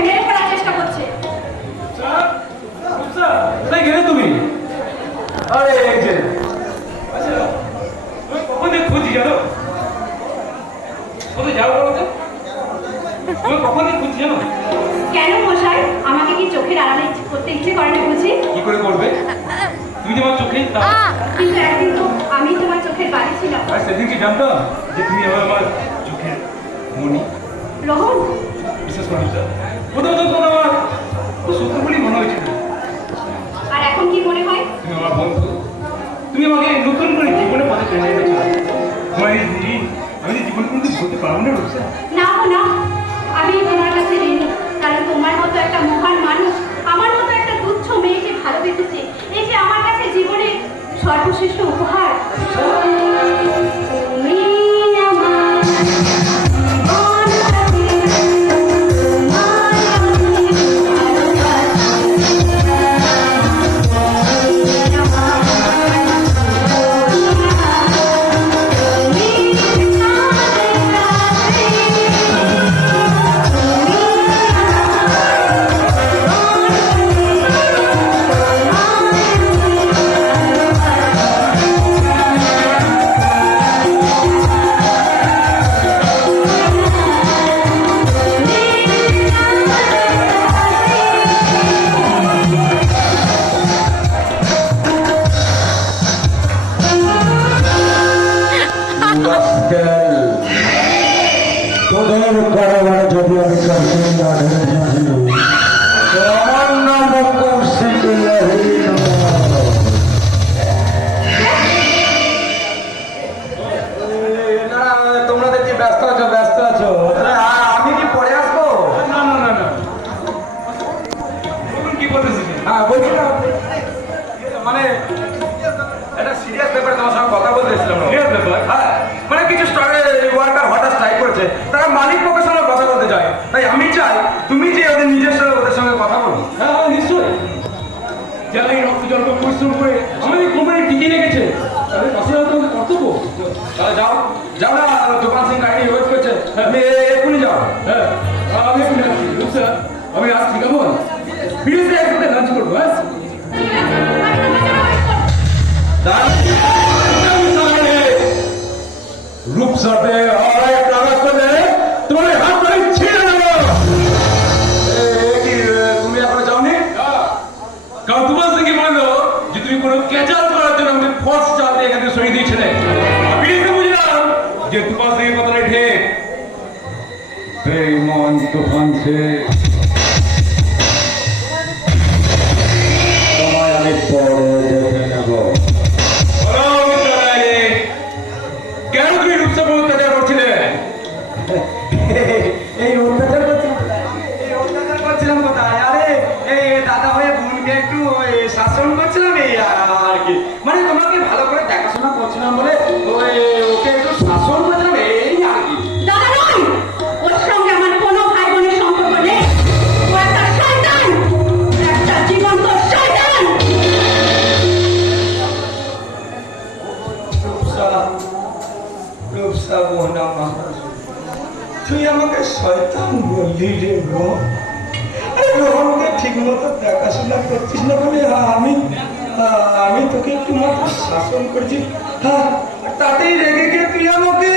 ওকে মেরে ফেলার চেষ্টা করছে। কোথায় গেলে তুমি? আরে এই যে আচ্ছা তুমি কখন থেকে খুঁজছি জানো? কোথায় যাও বলো তো? তুমি কখন থেকে খুঁজছি জানো? কেন মশাই, আমাকে কি চোখের আড়ালে করতে ইচ্ছে করে না বুঝি? কি করে করবে? তুমি তোমার চোখে কিন্তু একদিন তো আমি তোমার চোখের বাড়ি ছিলাম। আর সেদিন কি জানতাম যে তুমি আমার চোখের মনি? রোহন, বিশেষ করে প্রথম যখন আমার খুব সত্য বলেই মনে হয়েছিল। আর এখন কি মনে হয়? তুমি আমার বন্ধু, তুমি আমাকে নতুন করে জীবনে পথে টেনে এনেছো। তোমার এই ঋণ আমি জীবনে কিন্তু বলতে পারবো না রূপসা। না না, আমি তোমার কাছে ঋণী, কারণ তোমার মতো একটা মহান মানুষ আমার মতো একটা তুচ্ছ মেয়েকে ভালোবেসেছে। এই যে আমার কাছে জীবনের সর্বশ্রেষ্ঠ উপহার। তুমি আমার তোদের কারণে যদি আমি কাছে না ঢেলেছি তো আমার নাম তোমরা দেখছি ব্যস্ত আছো আমি কি পরে আসবো? না না না না বলুন কি বলতেছি? হ্যাঁ বলছি না মানে একটা সিরিয়াস ব্যাপারে তোমার সঙ্গে কথা বলতে এসেছিলাম। Serious ব্যাপার? হ্যাঁ মানে কিছু ওয়ার্কার হঠাৎ স্ট্রাইক করেছে, তারা মালিক পক্ষের সঙ্গে কথা বলতে চায়। তাই আমি চাই তুমি যে ওদের নিজস্ব ওদের সঙ্গে কথা বলো। হ্যাঁ হ্যাঁ, নিশ্চয়ই। যারা এই রক্ত জল পরিশ্রম করে আমাদের কোম্পানি টিকিয়ে রেখেছে তাদের পাশে হয়তো আমাদের কর্তব্য। তাহলে যাও না, দোকান সিং গাড়ি ওয়েট করছে, তুমি এক্ষুনি যাও। হ্যাঁ আমি এখানে আসছি রূপসা, আমি আসছি কেমন? ফিরে একসাথে লাঞ্চ করবো। হ্যাঁ রূপসাতে অনেক কাগজ করলে তোমার হাত ধরে ছিঁড়ে দেবো। তুমি এখনো যাওনি? কারণ তোমার থেকে বললো যে তুমি কোনো ক্যাচাল করার জন্য আমাকে ফোর্স চাপ দিয়ে এখানে সরিয়ে দিয়েছিলে। আমি এসে বুঝলাম যে তোমার থেকে কথাটা ঠিক। বেঈমান তুফান সে তোমায় আমি পরে দেখে নেব। কেন তুমি রূপসাকে অত্যাচার করছিলে? এই অত্যাচার করছিলাম কোথায়? আরে এই দাদা হয়ে বোনকে একটু শাসন করছিলাম এই আর কি, মানে তোমাকে ভালো করে দেখাশোনা করছিলাম বলে ওকে একটু শাসন করছিলাম এই আর কি। দাদা নয়, ওর সঙ্গে আমার কোনো ভাই বোনের সম্পর্ক নেই। ও একটা শয়তান, একটা জীবন্ত শয়তান। রূপসা বোন আমার, তুই আমাকে শয়তান বললি রে গো? আমাকে ঠিক মতো দেখাশোনা করছিস না বলে আমি তোকে একটু মাত্র শাসন করছি, তাতেই রেগে গিয়ে তুই আমাকে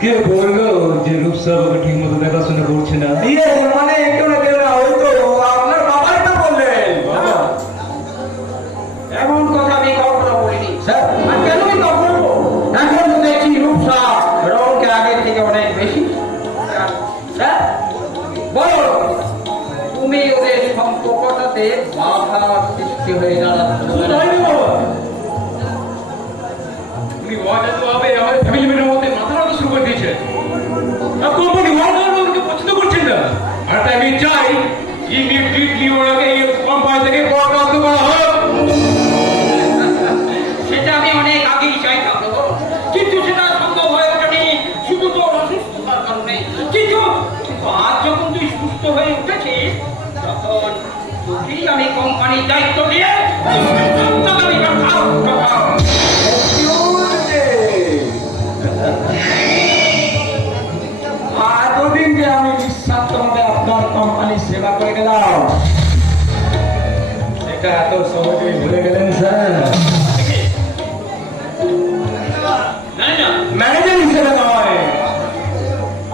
কে বললো যে রূপসা আমাকে ঠিক মতো দেখাশোনা করছে না? মানে কেউ না ওই তো আপনার বাবাই তো বললেন। এমন কথা আমি কখনো বলিনি স্যার আর কেনই তো বলবো? এখন তো দেখছি রূপসা রঙকে আগের থেকে অনেক বেশি। স্যার বলো, তুমি ওদের সম্পর্কটাতে বাধা সৃষ্টি হয়ে দাঁড়াচ্ছ। তাই না বাবা? তুমি অজাতভাবে আমাদের ফ্যামিলি মেম্বারের মধ্যে মাথা ব্যথা শুরু করে দিয়েছে। আর কোম্পানি ওনাকে পছন্দ করছেন না। আর তাই আমি চাই ইমিডিয়েটলি ওনাকে এই কোম্পানি থেকে বরখাস্ত করা হোক। সেটা আমি অনেক আগেই চাইতাম, কিন্তু সেটা সম্ভব হয়ে ওঠেনি শুধু তোর অসুস্থতার কারণে। কিন্তু আজ যখন তুই সুস্থ হয়ে উঠেছিস তখন তোকেই আমি কোম্পানির দায়িত্ব দিয়ে এতদিন যে আমি নিঃস্বার্থভাবে আপনার রেখে দাও। এটা এত সহজেই ভুলে গেলেন স্যার? ম্যানেজার হিসেবে নয়,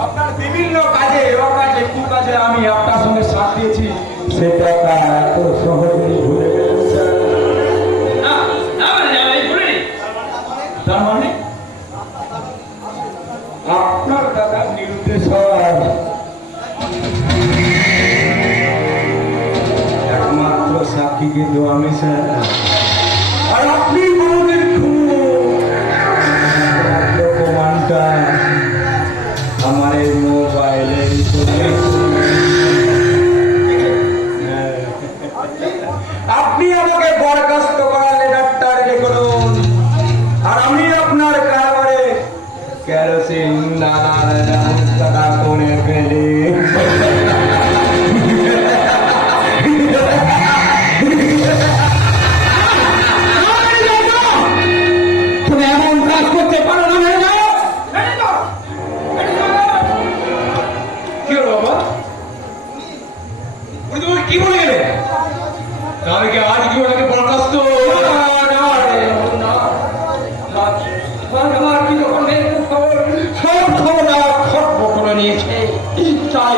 আপনার বিভিন্ন কাজে অকাজে কুকাজে আমি আপনার সঙ্গে সাথ দিয়েছি, সেটা এত সহজেই ভুলে গেলেন স্যার? তার মানে আপনার দাদার বিরুদ্ধে স্যার একমাত্র সাক্ষী কিন্তু আমি স্যার, আর আপনি বলবেন প্রমাণটা আমার এই মোবাইলে। আপনি আমাকে বরখাস্ত করার লেটারটা রেখে করুন, আর আমি আপনার কারবারে কেরোসিন দাদা করে ফেলি। তুমি এমন কাজ করতে পারো না ম্যানেজার? কি হলো বাবা? উনি তোমাকে কি বলে গেলে? তাহলে কি আজ কি ওনাকে বরখাস্ত? আমার কি যখন সব খবর খর্ব করে নিয়েছে, তাই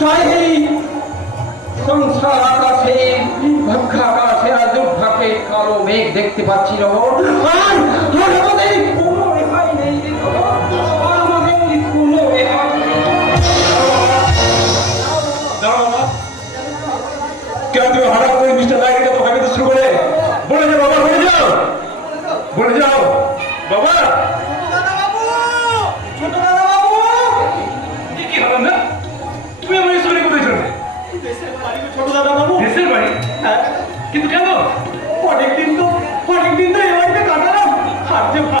তাই এই সংসার আকাশে আকাশে আর দুর্ভাগ্যে কালো মেঘ দেখতে পাচ্ছিল। আর আমাদের কোনো রেহাই নেই, আমাদের কোনো রেহাই নেই। দাঁড়াও বাবা, কেন তুমি হঠাৎ করে মিস্টার লাইটকে তো ভাবিতে শুরু করে? বলে যাও বাবা, বলে যাও, বলে যাও বাবা। ছোট দাদা বাবু, কি হলো না? তুমি আমার সঙ্গে কোথায় চলবে? ছোট দাদা বাবু, দেশের বাড়ি? কিন্তু কেন?